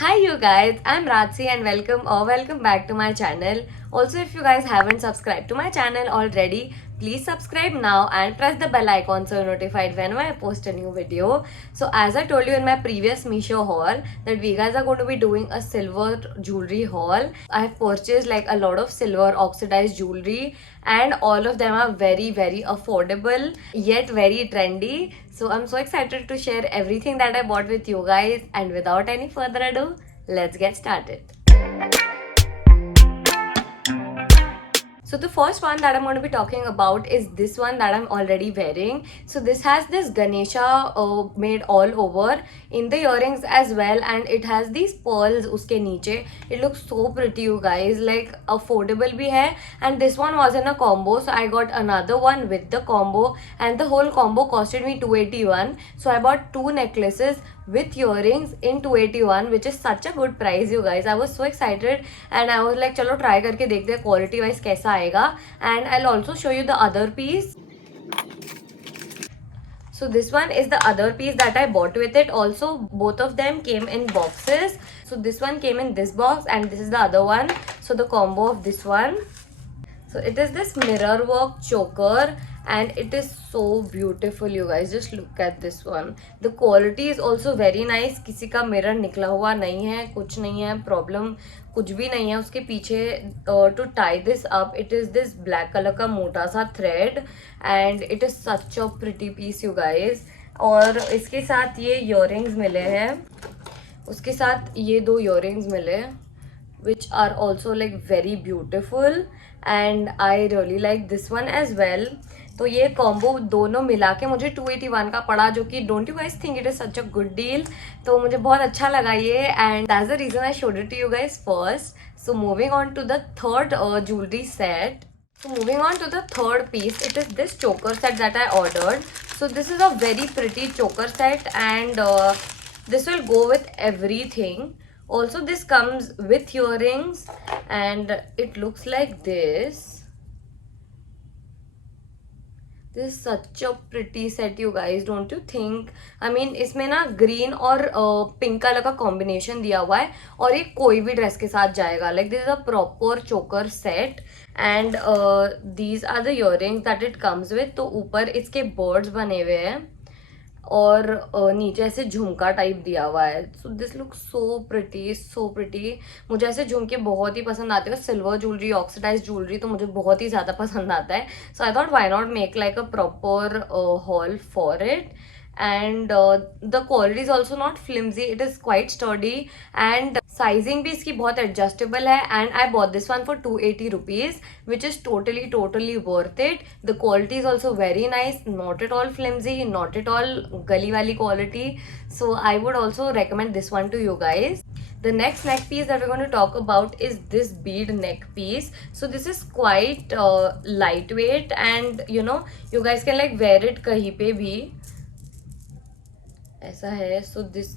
Hi you guys, I'm Rajsi and welcome back to my channel. Also, if you guys haven't subscribed to my channel already, please subscribe now and press the bell icon so you're notified whenever I post a new video. So as I told you in my previous Meesho haul that we guys are going to be doing a silver jewelry haul. I have purchased like a lot of silver oxidized jewelry and all of them are very affordable yet very trendy. So I'm so excited to share everything that I bought with you guys, and without any further ado, let's get started. So the first one that I'm going to be talking about is this one that I'm already wearing. So this has this Ganesha made all over in the earrings as well, and it has these pearls uske niche. It looks so pretty, you guys, like affordable bhi hai. And this one was in a combo, so I got another one with the combo, and the whole combo costed me 281. So I bought two necklaces with earrings in 281, which is such a good price, you guys. I was so excited and I was like चलो try करके देखते हैं quality wise कैसा आएगा. And I'll also show you the other piece. So this one is the other piece that I bought with it. Also, both of them came in boxes. So this one came in this box and this is the other one. So the combo of this one. So it is this mirror work choker and it is so beautiful, you guys. Just look at this one. The quality is also very nice. किसी का mirror निकला हुआ नहीं है, कुछ नहीं है, problem कुछ भी नहीं है उसके पीछे. To tie this up, it is this black color का मोटा सा thread and it is such a pretty piece, you guys. और इसके साथ ये earrings मिले हैं, उसके साथ ये दो earrings मिले which are also like very beautiful and I really like this one as well. तो ये कॉम्बो दोनों मिला के मुझे 281 का पड़ा, जो कि don't you guys think it is such a good deal. तो मुझे बहुत अच्छा लगा ये and that's the reason I showed it to you guys first. So moving on to the third jewelry set. So moving on to the third piece, it is this choker set that I ordered. So this is a very pretty choker set and this will go with everything. Also this comes with earrings and it looks like this. This is such a pretty set, you guys, don't you think? I mean इसमें ना ग्रीन और pink colour का कॉम्बिनेशन दिया हुआ है और ये कोई भी ड्रेस के साथ जाएगा. Like this is a proper choker set and these are the earrings that it comes with. तो ऊपर इसके बर्ड्स बने हुए हैं और नीचे ऐसे झुमका टाइप दिया हुआ है. So this look so pretty, so pretty. मुझे ऐसे झुमके बहुत ही पसंद आते हैं. सिल्वर ज्वेलरी, ऑक्सीडाइज ज्वेलरी तो मुझे बहुत ही ज़्यादा पसंद आता है. So I thought why not make like a proper haul for it. And the quality is also not flimsy, it is quite sturdy and sizing भी इसकी बहुत adjustable है. And I bought this one for 280 rupees, which is totally worth it. The quality is also very nice, not at all flimsy, not at all गली वाली quality. So I would also recommend this one to you guys. The next neck piece that we're going to talk about is this bead neck piece. So this is quite lightweight and you guys can like wear it कहीं पे भी. ऐसा है. So this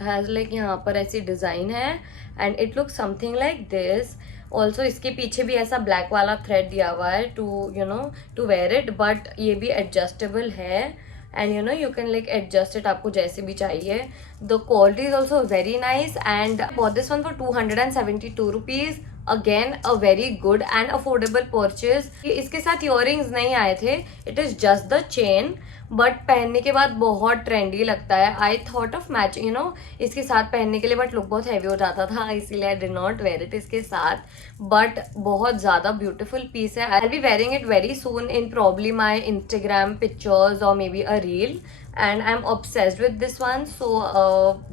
has like यहाँ पर ऐसी डिज़ाइन है and it look something like this. Also इसके पीछे भी ऐसा ब्लैक वाला थ्रेड दिया हुआ है टू वेयर इट, बट ये भी एडजस्टेबल है and you can like adjust it आपको जैसे भी चाहिए. The quality is also very nice and bought this one for 272 rupees. Again a very good and affordable purchase. इसके साथ इयररिंग्स नहीं आए थे, it is just the chain, but पहनने के बाद बहुत ट्रेंडी लगता है. आई थॉट ऑफ मैच इसके साथ पहनने के लिए, बट लुक बहुत हैवी हो जाता था इसीलिए I did not wear it इसके साथ. बट बहुत ज़्यादा ब्यूटिफुल पीस है. I will be wearing it very soon in probably my Instagram pictures और may be a reel and I'm obsessed with this one. So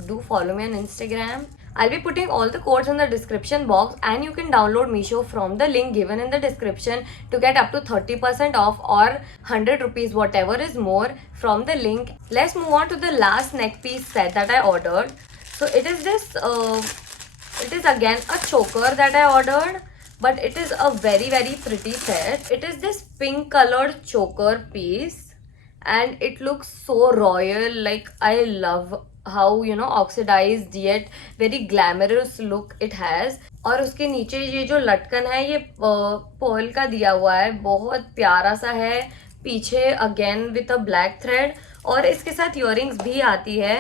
do follow me on Instagram. I'll be putting all the codes in the description box and you can download Meesho from the link given in the description to get up to 30% off or 100 rupees, whatever is more, from the link. Let's move on to the last neck piece set that I ordered. So it is this, it is again a choker that I ordered, but it is a very pretty set. It is this pink colored choker piece and it looks so royal. Like I love how oxidized yet very glamorous look it has. और उसके नीचे ये जो लटकन है ये पर्ल का दिया हुआ है, बहुत प्यारा सा है. पीछे again with a black thread और इसके साथ इयररिंग्स भी आती है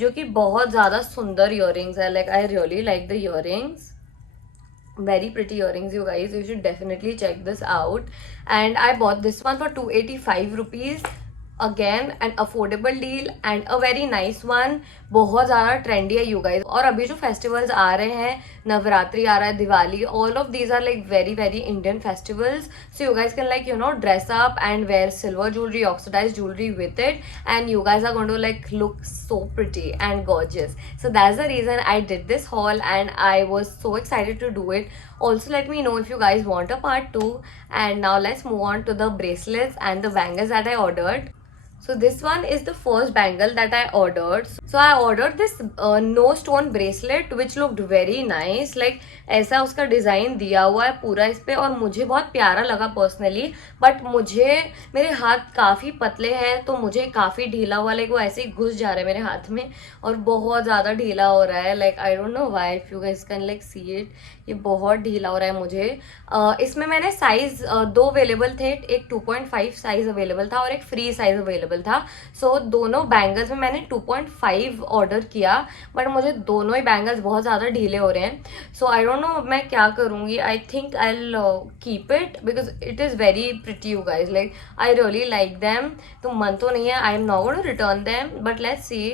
जो कि बहुत ज़्यादा सुंदर ईयरिंग्स है. Like I really like the earrings. Very pretty earrings, you guys. You should definitely check this out. And I bought this one for 285 rupees. Again an affordable deal and a very nice one. बहुत ज़्यादा ट्रेंडी है you guys. और अभी जो फेस्टिवल्स आ रहे हैं, नवरात्रि आ रहा है, Diwali, all of these are like very very Indian festivals. So you guys can like dress up and wear silver jewelry, oxidized jewelry with it, and you guys are going to like look so pretty and gorgeous. So that's the reason I did this haul and I was so excited to do it. Also let me know if you guys want a part 2. And now let's move on to the bracelets and the bangles that I ordered. So this one is the first bangle that I ordered. So I ordered this no stone bracelet which looked very nice. Like ऐसा उसका डिज़ाइन दिया हुआ है पूरा इस पे और मुझे बहुत प्यारा लगा पर्सनली. बट मेरे हाथ काफ़ी पतले हैं तो मुझे काफ़ी ढीला हुआ, लाइक वो ऐसे ही घुस जा रहा है मेरे हाथ में और बहुत ज़्यादा ढीला हो रहा है. Like I don't know why, if you guys can like see it, ये बहुत ढीला हो रहा है मुझे. इसमें मैंने साइज 2 अवेलेबल थे. एक 2.5 साइज अवेलेबल था और एक फ्री साइज अवेलेबल था. सो दोनों बैंगल्स में मैंने 2.5 ऑर्डर किया. बट मुझे दोनों ही बैंगल्स बहुत ज़्यादा ढीले हो रहे हैं. सो आई डोंट नो मैं क्या करूँगी. I think I will keep it because it is very pretty you guys. Like I really like them. तो मन तो नहीं है, I am not going to return them, but let's see.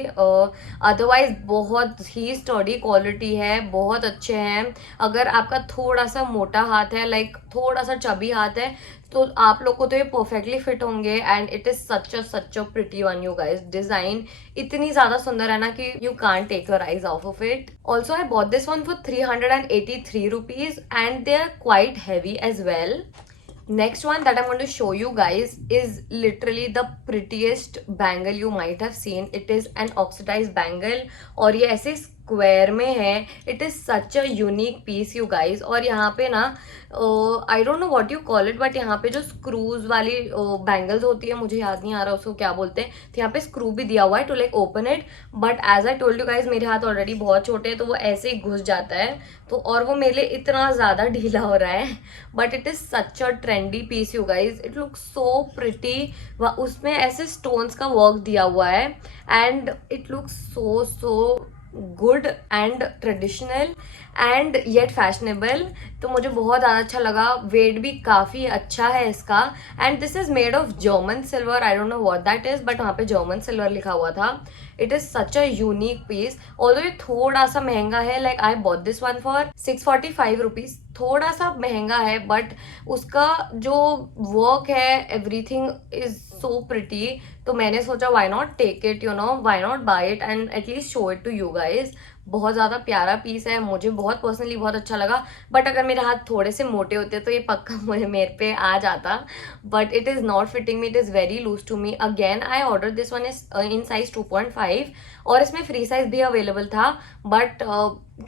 Otherwise बहुत ही स्टडी क्वालिटी है, बहुत अच्छे हैं. अगर आपका थोड़ा सा मोटा हाथ है, लाइक थोड़ा सा चबी हाथ है, तो आप लोग को तो ये परफेक्टली फिट होंगे. And it is such a pretty one you guys. Design इतनी ज्यादा सुंदर है ना कि you can't take your eyes off off it. Also I bought this one for 383 rupees and they are quite heavy as well. Next one that I'm going to show you guys is literally the prettiest bangle you might have seen. It is an oxidized bangle और ये ऐसे square में है. It is such a unique piece you guys. और यहाँ पे ना I don't know what you call it, but यहाँ पे जो स्क्रूज वाली बैंगल्स होती है, मुझे याद नहीं आ रहा उसको क्या बोलते हैं, तो यहाँ पे स्क्रू भी दिया हुआ है to like open it. But as I told you guys, मेरे हाथ ऑलरेडी बहुत छोटे हैं तो वो ऐसे ही घुस जाता है. तो और वो मेरे लिए इतना ज़्यादा ढीला हो रहा है. But it is such a trendy piece you guys. It look so pretty. उसमें ऐसे स्टोन्स का वर्क दिया हुआ है and it look so good and traditional and yet fashionable. तो मुझे बहुत ज़्यादा अच्छा लगा. वेट भी काफ़ी अच्छा है इसका. And this is made of German silver. I don't know what that is, but वहाँ पे जर्मन सिल्वर लिखा हुआ था. It is such a unique piece. Although ये थोड़ा सा महंगा है. Like I bought this one for 645 rupees. थोड़ा सा महंगा है बट उसका जो वर्क है, एवरीथिंग इज सो प्रिटी. तो मैंने सोचा why not take it, why not buy it and at least show it to you guys. बहुत ज़्यादा प्यारा पीस है. मुझे बहुत पर्सनली बहुत अच्छा लगा. बट अगर मेरे हाथ थोड़े से मोटे होते तो ये पक्का मेरे पे आ जाता. But it is not fitting me. It is very loose to me. Again I order this one is in size 2.5 और इसमें फ्री साइज भी अवेलेबल था. बट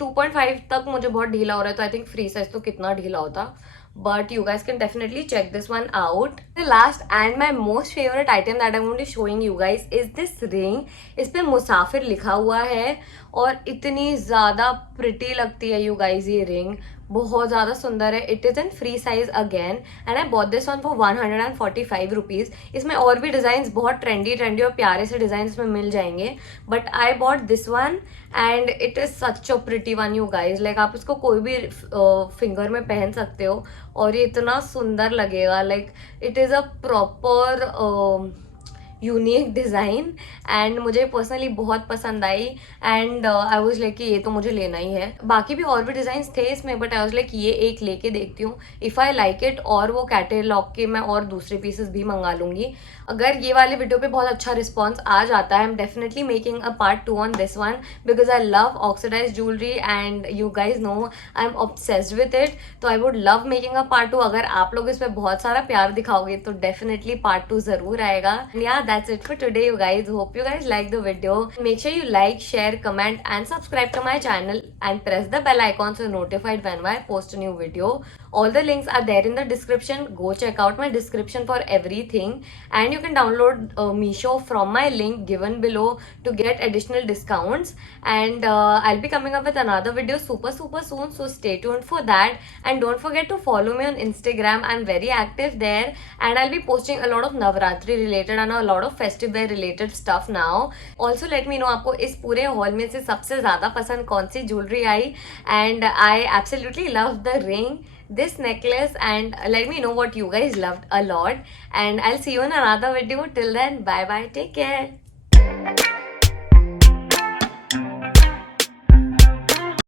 2.5 तक मुझे बहुत ढीला हो रहा है, तो आई थिंक फ्री साइज तो कितना ढीला होता. But you guys can definitely check this one out. The last and my most favorite item that I'm going to be showing you guys is this ring. इस पे मुसाफिर लिखा हुआ है और इतनी ज़्यादा प्रिटी लगती है यू गाइज ये रिंग. बहुत ज़्यादा सुंदर है. It is in free size again and I bought this one for 145 rupees. इसमें और भी डिज़ाइंस बहुत ट्रेंडी और प्यारे से डिज़ाइन इसमें मिल जाएंगे. But I bought this one and it is such a pretty one you guys. Like आप इसको कोई भी फिंगर में पहन सकते हो और ये इतना सुंदर लगेगा. Like it is a proper unique design and मुझे पर्सनली बहुत पसंद आई. एंड आई वाज लाइक कि ये तो मुझे लेना ही है. बाकी भी और भी डिज़ाइंस थे इसमें बट आई वाज लाइक ये एक लेके देखती हूँ. इफ़ आई लाइक इट और वो कैटेलॉग के मैं और दूसरे पीसेस भी मंगा लूँगी. अगर ये वाले वीडियो पे बहुत अच्छा रिस्पॉन्स आ जाता है, I am definitely making a part 2 on this one because I love oxidised jewellery and you guys know I am obsessed with it. तो I would love making a part 2. अगर आप लोग इस पर बहुत सारा प्यार दिखाओगे तो डेफिनेटली पार्ट 2 जरूर आएगा. या that's it for today you guys. Hope you guys like the video. Make sure you like, share, comment and subscribe to my channel and press the bell icon so you're notified when I post a new video. All the links are there in the description. Go check out my description for everything and you can download Meesho from my link given below to get additional discounts. And I'll be coming up with another video super soon, so stay tuned for that. And don't forget to follow me on Instagram. I'm very active there and I'll be posting a lot of Navratri related and a lot lot of festive wear related stuff now. Also let me know आपको इस पूरे हॉल में से सबसे ज़्यादा पसंद कौन सी ज्वेलरी आई. And I absolutely love the ring, this necklace, and let me know what you guys loved a lot. And I'll see you in another video. Till then, bye bye, take care.